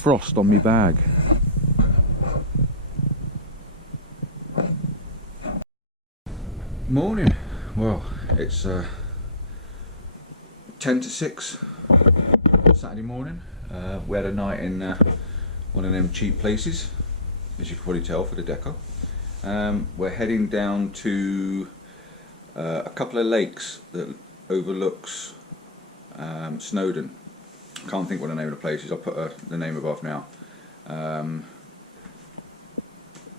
frost on my bag. Morning. Well, it's 10 to 6 Saturday morning. We had a night in one of them cheap places, as you can probably tell for the deco. We're heading down to a couple of lakes that overlooks Snowdon. Can't think what the name of the place is. I'll put the name above now.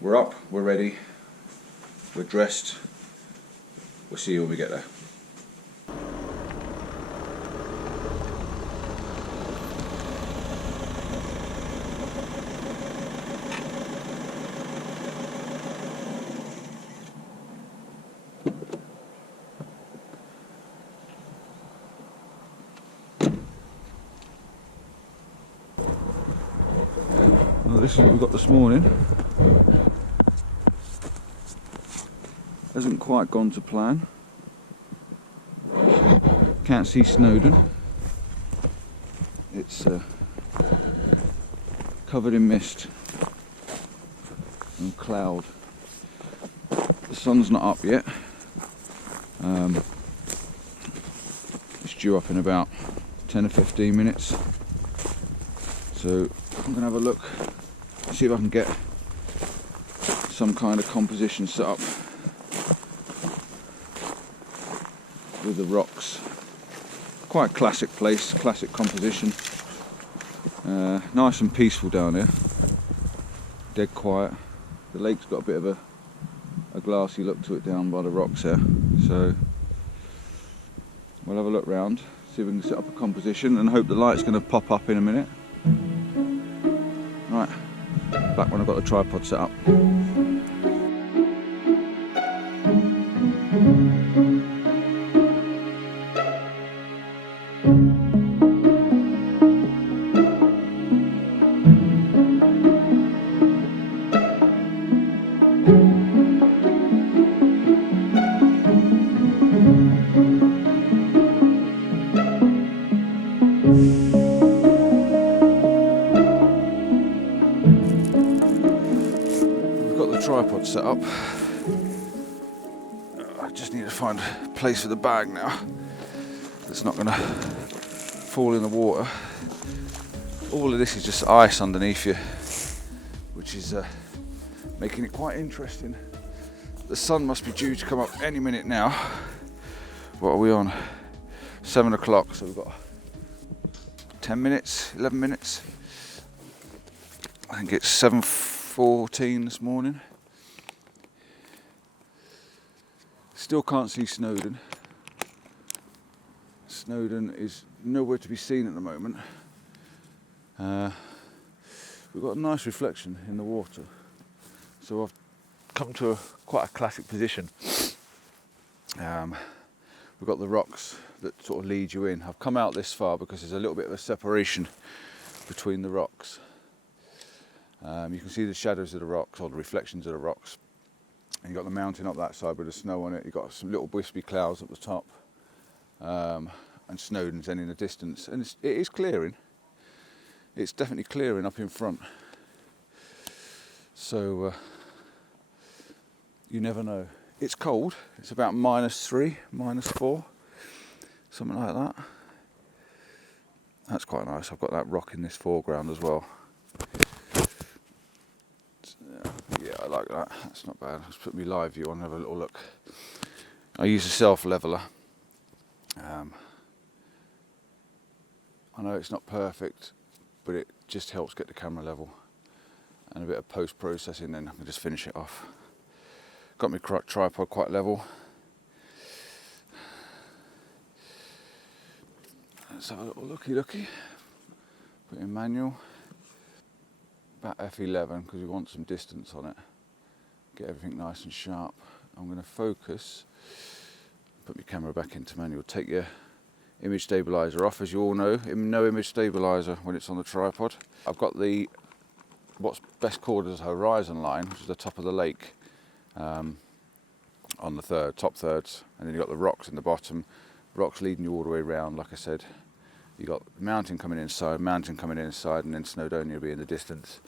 We're up, we're ready, we're dressed. We'll see you when we get there. Well, this is what we've got this morning. Hasn't quite gone to plan. Can't see Snowdon. It's covered in mist and cloud. The sun's not up yet. It's due up in about 10 or 15 minutes. So I'm gonna have a look, see if I can get some kind of composition set up with the rocks. Quite classic place, classic composition. Nice and peaceful down here. Dead quiet. The lake's got a bit of a glassy look to it down by the rocks there. So we'll have a look round, see if we can set up a composition and hope the light's going to pop up in a minute. Right, back when I've got the tripod set up. Tripod set up. I just need to find a place for the bag now that's not going to fall in the water. All of this is just ice underneath you, which is making it quite interesting. The sun must be due to come up any minute now. What are we on? 7 o'clock, so we've got 10 minutes, 11 minutes. I think it's 7:14 this morning. Still can't see Snowdon. Snowdon is nowhere to be seen at the moment. We've got a nice reflection in the water, so I've come to quite a classic position. We've got the rocks that sort of lead you in. I've come out this far because there's a little bit of a separation between the rocks. You can see the shadows of the rocks, or the reflections of the rocks. And you've got the mountain up that side with the snow on it. You've got some little wispy clouds at the top. And Snowdon's then in the distance. And it is clearing. It's definitely clearing up in front. So, you never know. It's cold. It's about -3, -4, something like that. That's quite nice. I've got that rock in this foreground as well. Yeah, I like that. That's not bad. Let's put my live view on and have a little look. I use a self-leveler. I know it's not perfect, but it just helps get the camera level. And a bit of post-processing, then I can just finish it off. Got my tripod quite level. Let's have a little looky. Put in manual. About f11 because we want some distance on it. Get everything nice and sharp. I'm going to focus. Put my camera back into manual. Take your image stabilizer off, as you all know. No image stabilizer when it's on the tripod. I've got what's best called as a horizon line, which is the top of the lake, on the top thirds, and then you've got the rocks in the bottom. Rocks leading you all the way around, like I said. You got mountain coming inside, and then Snowdonia will be in the distance.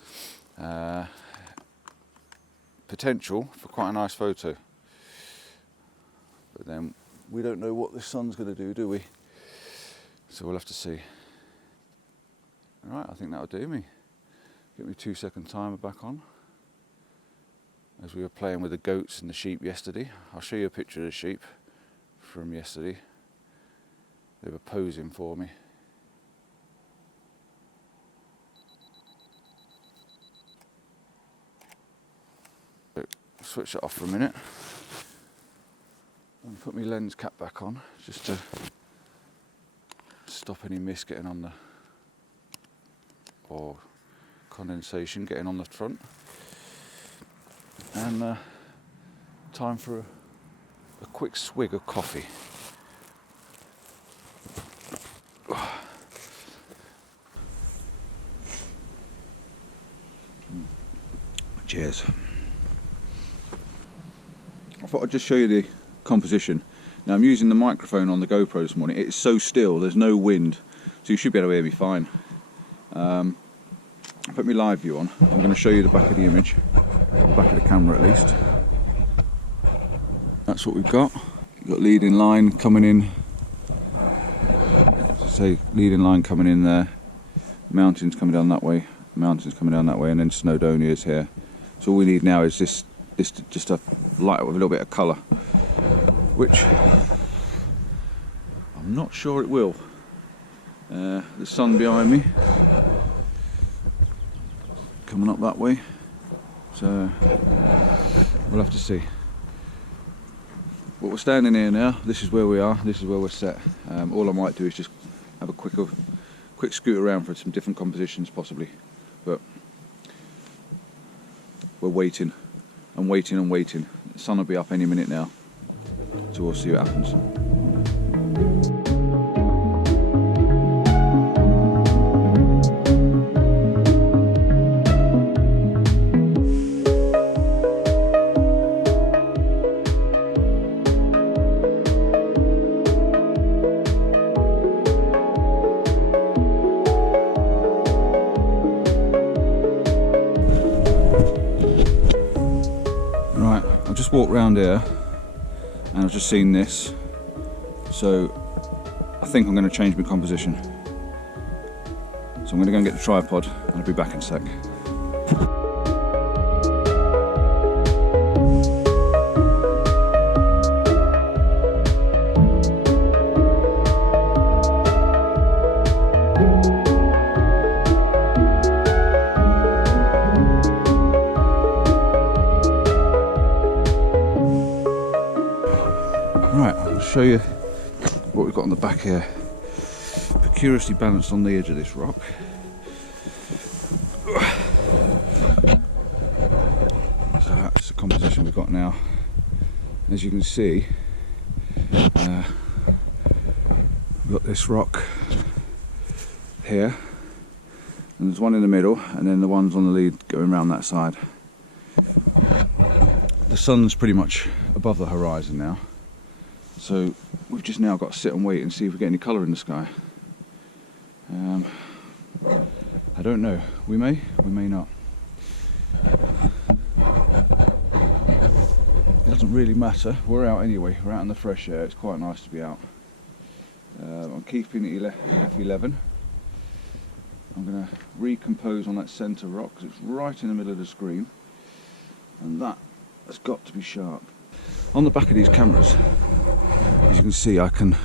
Potential for quite a nice photo. But then we don't know what the sun's going to do we? So we'll have to see. Alright, I think that'll do me. Get me 2-second timer back on. As we were playing with the goats and the sheep yesterday. I'll show you a picture of the sheep from yesterday. They were posing for me. Switch it off for a minute. And put my lens cap back on just to stop any mist getting on or condensation getting on the front. And time for a quick swig of coffee. Cheers. I thought I'd just show you the composition. Now I'm using the microphone on the GoPro this morning. It's so still, there's no wind, so you should be able to hear me fine. I put my live view on. I'm going to show you the back of the image, the back of the camera at least. That's what we've got. We've got leading line coming in. Say leading line coming in there. Mountains coming down that way. Mountains coming down that way, and then Snowdonia is here. So all we need now is this just a light with a little bit of colour, which I'm not sure it will. The sun behind me coming up that way, so we'll have to see. But we're standing here now. This is where we are. This is where we're set. All I might do is just have a quick scoot around for some different compositions possibly, but we're waiting. I'm waiting and waiting. The sun will be up any minute now, so we'll see what happens. Walked round here and I've just seen this, so I think I'm going to change my composition. So I'm going to go and get the tripod and I'll be back in a sec. Show you what we've got on the back here. Precariously balanced on the edge of this rock. So that's the composition we've got now. As you can see, we've got this rock here, and there's one in the middle, and then the ones on the lead going around that side. The sun's pretty much above the horizon now. So we've just now got to sit and wait and see if we get any colour in the sky. I don't know. We may not. It doesn't really matter. We're out anyway. We're out in the fresh air. It's quite nice to be out. I'm keeping it F11. I'm going to recompose on that centre rock because it's right in the middle of the screen, and that has got to be sharp. On the back of these cameras, as you can see, I can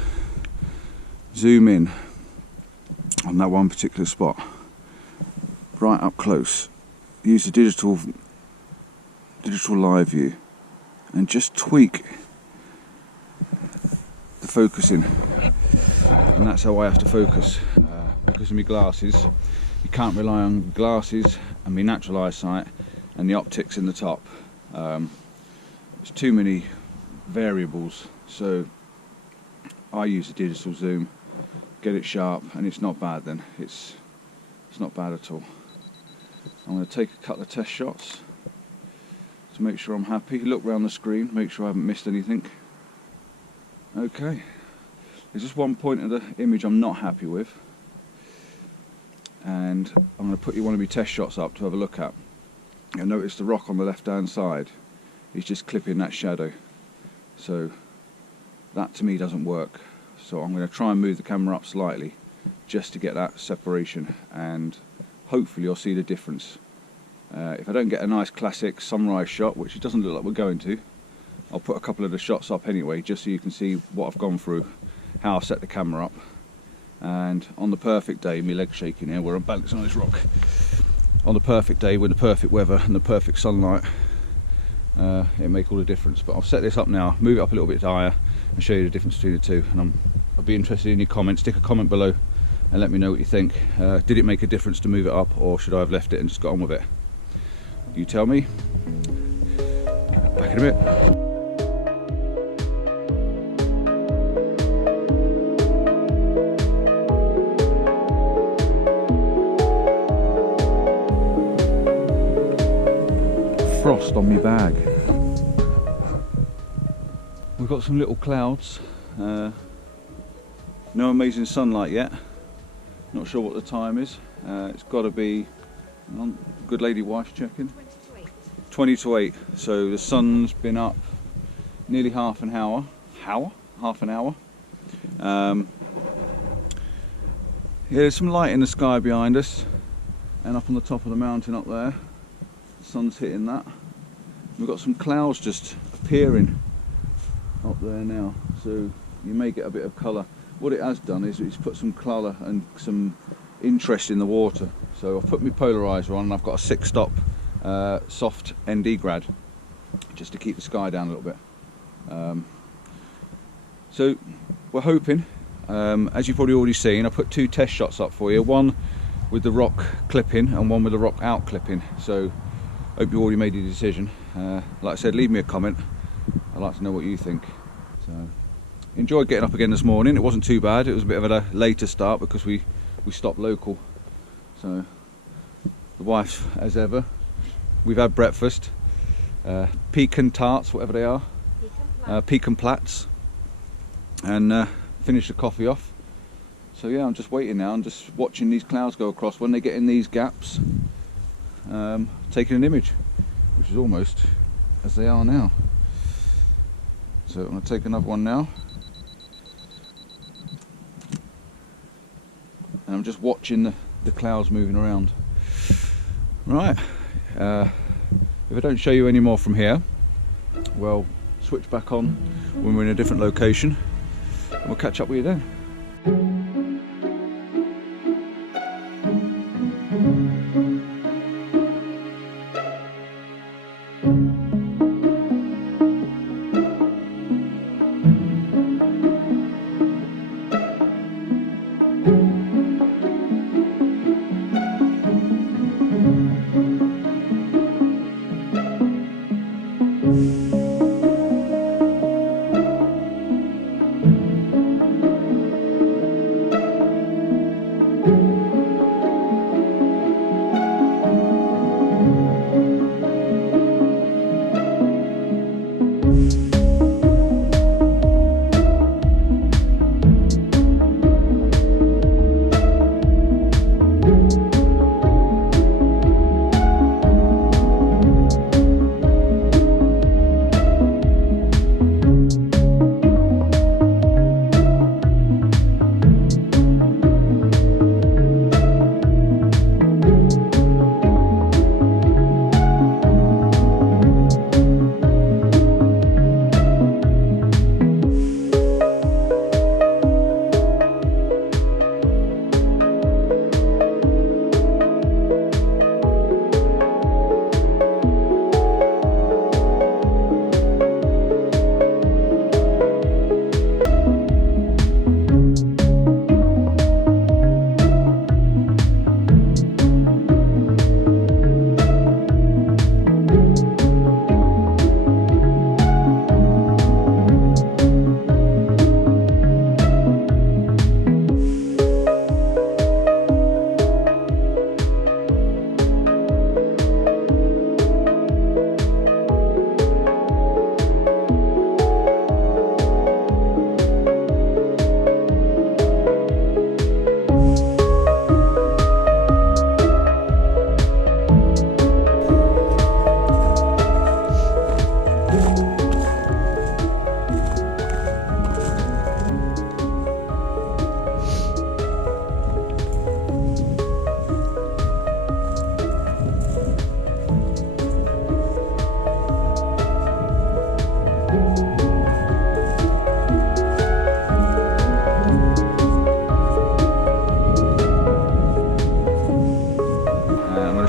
zoom in on that one particular spot right up close, use the digital live view and just tweak the focusing, and that's how I have to focus. Because of my glasses, you can't rely on glasses and my natural eyesight and the optics in the top. There's too many variables, so I use a digital zoom, get it sharp, and it's not bad then. It's not bad at all. I'm going to take a couple of test shots to make sure I'm happy, look around the screen, make sure I haven't missed anything. Okay, there's just one point of the image I'm not happy with, and I'm going to put you one of my test shots up to have a look at. You'll notice the rock on the left hand side is just clipping that shadow, so that to me doesn't work. So I'm going to try and move the camera up slightly just to get that separation, and hopefully you'll see the difference. If I don't get a nice classic sunrise shot, which it doesn't look like we're going to, I'll put a couple of the shots up anyway, just so you can see what I've gone through, how I set the camera up. And on the perfect day, my leg's shaking here where I'm balancing on this rock. On the perfect day with the perfect weather and the perfect sunlight, it'll make all the difference. But I'll set this up now, move it up a little bit higher, and show you the difference between the two. And I'll be interested in your comments. Stick a comment below and let me know what you think. Did it make a difference to move it up, or should I have left it and just got on with it? You tell me. Back in a bit. Frost on my bag. We've got some little clouds. No amazing sunlight yet. Not sure what the time is. It's got to be, good lady wife checking. 20 to 8. So the sun's been up nearly half an hour. Half an hour. Yeah, there's some light in the sky behind us, and up on the top of the mountain up there, the sun's hitting that. We've got some clouds just appearing up there now, so you may get a bit of colour. What it has done is it's put some colour and some interest in the water. So I've put my polarizer on, and I've got a 6-stop soft ND grad just to keep the sky down a little bit. So we're hoping, as you've probably already seen, I put 2 test shots up for you, one with the rock clipping and one with the rock out clipping. So hope you already made your decision. Like I said, leave me a comment. I'd like to know what you think. So enjoyed getting up again this morning. It wasn't too bad. It was a bit of a later start because we stopped local. So the wife, as ever, we've had breakfast, pecan tarts, whatever they are, pecan plats, and finished the coffee off. So yeah, I'm just waiting now and just watching these clouds go across. When they get in these gaps, taking an image, which is almost as they are now. So I'm going to take another one now, and I'm just watching the clouds moving around. Right, if I don't show you any more from here, well, switch back on when we're in a different location, and we'll catch up with you then.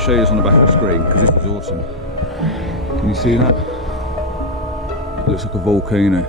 to show you this on the back of the screen because this is awesome. Can you see that? It looks like a volcano.